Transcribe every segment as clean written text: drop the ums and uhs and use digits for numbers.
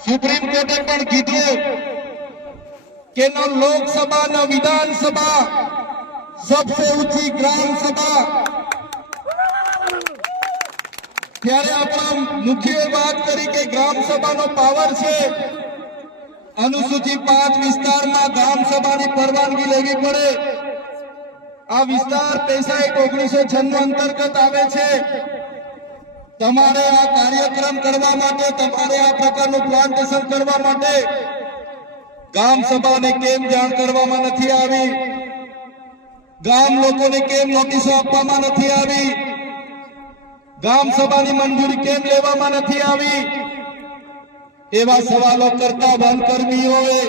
Supreme कोर्टे पण कीधुं के न लोकसभा न विधानसभा सबसे ऊंची ग्राम सभा। त्यारे अपना मुख्य बात करी के ग्राम सभा नो पावर छे। अनुसूची 5 विस्तार में ग्राम सभा की परवानगी लेवी पड़े। आ विस्तार 1996 अंतर्गत आवे छे। तमारे आ कार्यक्रम करवा माटे, तमारे आ प्रकारनु प्लांटेशन करवा माटे ग्राम सभा ने केम जाण करवामां नथी आवी, गाम लोकोने केम नोटिसो आपवामां नथी आवी, ग्राम सभा की मंजूरी केम लेवामां नथी आवी। एवा सवालों करता वनकर्मीओए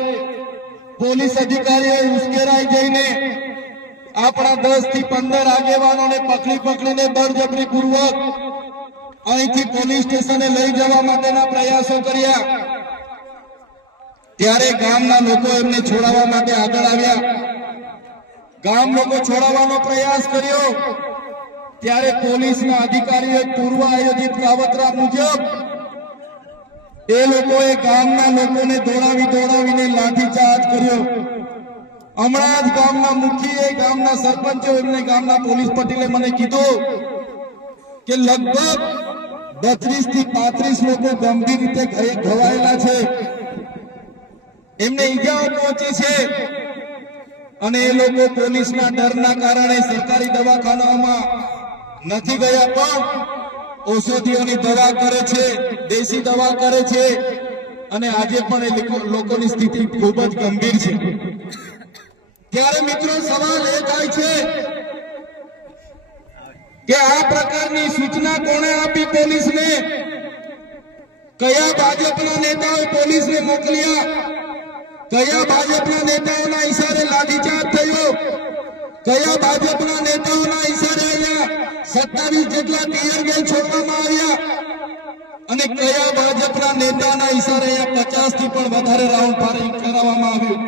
पोलीस अधिकारीओए उश्केराई जईने आपणा 10 થી 15 આગેવાનોને પકડીને બળજબરીપૂર્વક અહીંથી પોલીસ સ્ટેશને લઈ જવા માટેના પ્રયાસો કર્યા। ત્યારે ગામના લોકો એમને છોડાવવા માટે આગળ આવ્યા। ગામ લોકો છોડાવવાનો પ્રયાસ કર્યો ત્યારે પોલીસના અધિકારીઓએ પૂર્વ આયોજિત કાવતરા મુજબ એ લોકોએ ગામના લોકોને દોડાવીને લાઠીચાર્જ કર્યો। હમણાં જ ગામના મુખીએ, ગામના સરપંચો એમને ગામના પોલીસ પટેલે મને કીધું કે લગભગ 32 થી 35 લોકો ગંભીર રીતે ઘવાયેલા છે, એમને ઈજાઓ પહોંચી છે અને એ લોકો પોલીસના ડરના કારણે સરકારી દવાખાનામાં નથી ગયા પણ ઔષધિઓની દવા કરે છે, દેશી દવા કરે છે અને આજે પણ એ લોકોની સ્થિતિ ખૂબ જ ગંભીર છે। ત્યારે મિત્રો સવાલ એ થાય છે કે આ પ્રકારની સૂચના કોણે આપી પોલીસને? કયા ભાજપના નેતાઓએ પોલીસને મોકલ્યા? કયા ભાજપના નેતાઓના ઇશારે લાઠીચાર્જ થયો? કયા ભાજપના નેતાઓના ઇશારે અહીંયા 27 જેટલા ટીયર ગેસ છોડવામાં આવ્યા અને કયા ભાજપના નેતાના ઇશારે અહીંયા 50 થી પણ વધારે રાઉન્ડ ફાયરિંગ કરાવવામાં આવ્યું?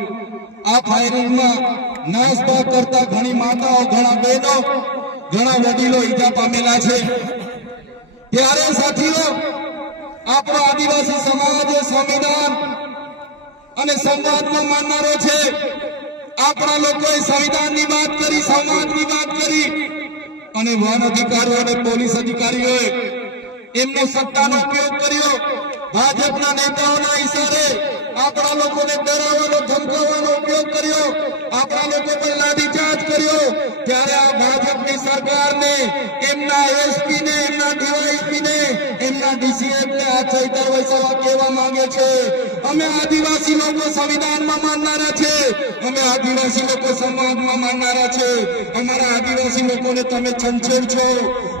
આ ફાયરિંગમાં નાસભાગ કરતા ઘણી માતાઓ, ઘણા બહેનો, ઘણા વડીલો ઈજા પામેલા છે। ત્યારે સાથીઓ, આપણો આદિવાસી સમાજ સંવિધાન અને સંવાદનો માનનારો છે। આપણા લોકોએ સંવિધાનની વાત કરી, સમાજની વાત કરી અને વન અધિકારીઓ અને પોલીસ અધિકારીઓએ એમનો સત્તાનો ઉપયોગ કર્યો। ભાજપના નેતાઓના ઇશારે આપણા લોકોને ડરાવવાનો, ધમકાવવાનો ઉપયોગ કર્યો, આપણા લોકો પર લાઠીચાર્જ કર્યો। ત્યારે આ ભાજપની સરકારને, એમના એસપી ને, એમના ડીવાયએસપી ને, એમના ડીસીએફ ને આ ચૈતર વૈસાવા કહેવા માંગે છે અમે આદિવાસી લોકો સંવિધાનમાં માનનારા છે, અમે આદિવાસી લોકો સમાજમાં માનનારા છે, અમારા આદિવાસી લોકોને તમે છંછેડશો,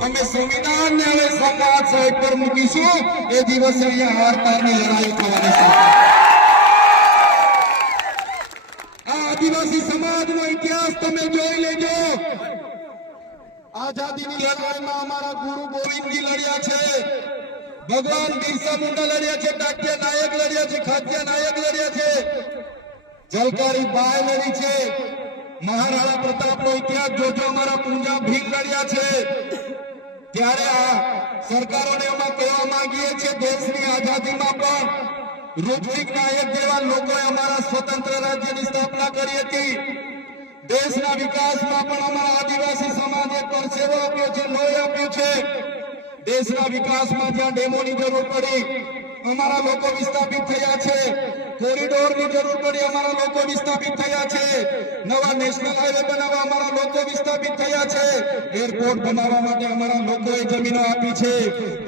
અમે સંવિધાનને હવે સમાજ સાઈડ પર મૂકીશું। એ દિવસે અહીંયા હાર પારની લડાઈ થવાની છે। आदिवासी समाज नो इतिहास तमे जोई लेजो। आजादी की लड़ाई में हमारा गुरु गोविंद जी लड़िया छे, भगवान बिरसा मुंडा लड़िया छे, टाटिया नायक लड़िया छे, खाटिया नायक लड़िया छे, झलकारी बाय लड़ी छे, महाराणा प्रताप नो इतिहास जोजो हमारा पूंजा भील लड़िया छे। त्यारे आ सरकारोने अमा कहेवा मांगीए छे देशनी आजादीमां पण रूपसिंह नायक जेवा लोकोए अमारा स्वतंत्र राज्यनी स्थापना करी हती। देशना विकासमां पण अमारा आदिवासी समाजे परसेवो आप्यो छे, लोही आप्युं छे। देशना विकासमां ज्यां डेमोनी जरूर पड़ी अमारा लोको विस्थापित थया छे, कोरिडोरनी जरूर पड़ी अमारा लोको विस्थापित थया छे, नवा नेशनल हाईवे बनाववा अमारा लोको विस्थापित थया छे, एरपोर्ट बनाववा माटे अमारा लोकोए जमीनो आपी छे।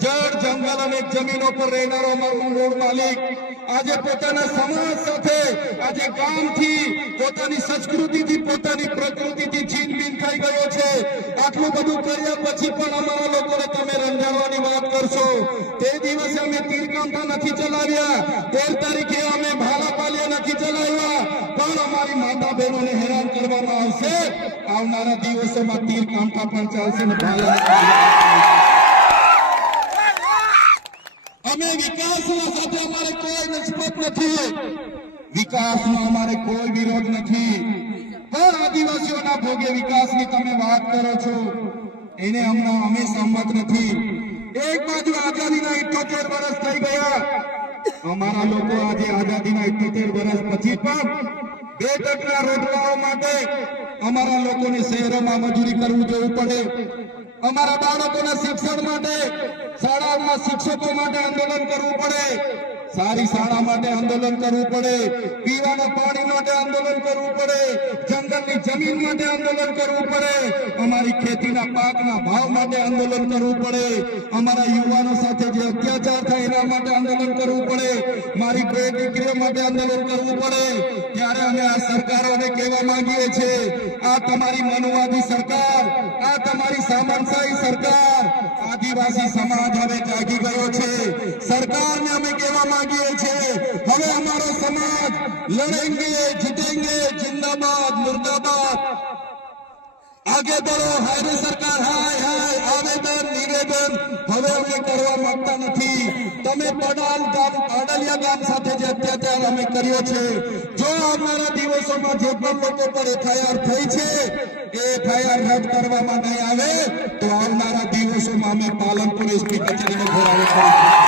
जड़ जंगल अने जमीनो पर રહેનારો અમારો મૂળ માલિક આજે પોતાના સમાજ સાથે, આજે ગામથી, પોતાની સંસ્કૃતિથી, પોતાની પ્રકૃતિથી છીનબીન થઈ ગયો છે। આટલું બધું કર્યા પછી પણ અમારા લોકોને તમે રંજાડવાની વાત કરશો। તે દિવસે અમે તીરકાંઠા નથી ચલાવ્યા, 13 તારીખે અમે ભાલાપાલિયા નથી ચલાવ્યા, પણ અમારી માતા બહેનોને હેરાન કરવામાં આવશે। આવનારા દિવસોમાં તીરકાંઠા પણ ચાલશે ને ભાલા। અમે વિકાસના સાથે અમારે કોઈ નિસ્બત નથી, વિકાસનો અમારે કોઈ વિરોધ નથી, પણ આદિવાસીઓના ભોગે વિકાસની તમે વાત કરો છો એને અમે સંમત નથી। એક બાજુ આઝાદીના 78 વર્ષ થઈ ગયા, અમારા લોકો આજે આઝાદીના 78 વર્ષ પછી પણ 2% રોટલાઓ માટે અમારા લોકોને શહેરોમાં મજૂરી કરવું જવું પડે, અમારા બાળકોના શિક્ષણ માટે શાળાઓમાં શિક્ષકો માટે આંદોલન કરવું પડે, સારી શાળા માટે આંદોલન કરવું પડે, પીવાના પાણી માટે આંદોલન કરવું પડે, જંગલની જમીન માટે આંદોલન કરવું પડે, અમારી ખેતીના પાકના ભાવ માટે આંદોલન કરવું પડે, અમારા યુવાનો સાથે જે અત્યાચાર થાય એના માટે આંદોલન કરવું પડે, મારી બે દીકરીઓ માટે આંદોલન કરવું પડે. ત્યારે અમે આ સરકારોને કહેવા માંગીએ છીએ, આ તમારી મનુવાદી સરકાર, આ તમારી સામંતશાહી સરકાર, આદિવાસી સમાજ હવે જાગી ગયો છે. સરકારને અમે કહેવા માંગીએ છીએ, હવે અમારો સમાજ લડેંગે જીતેંગે, જિંદાબાદ મુર્દાબાદ. આગે બઢો, હાય સરકાર, હાય હાય. આવેદન નિવેદન હવે અમે કરવા માંગતા નથી. તમે પાડલિયા ગામ સાથે જે અત્યાચાર અમે કર્યો છે, જો આવનારા દિવસોમાં જે પણ લોકો પર FIR થઈ છે એ FIR રદ કરવામાં નહીં આવે તો આવનારા દિવસોમાં અમે પાલનપુર SP કચેરીનો ઘેરાવો કરીશું.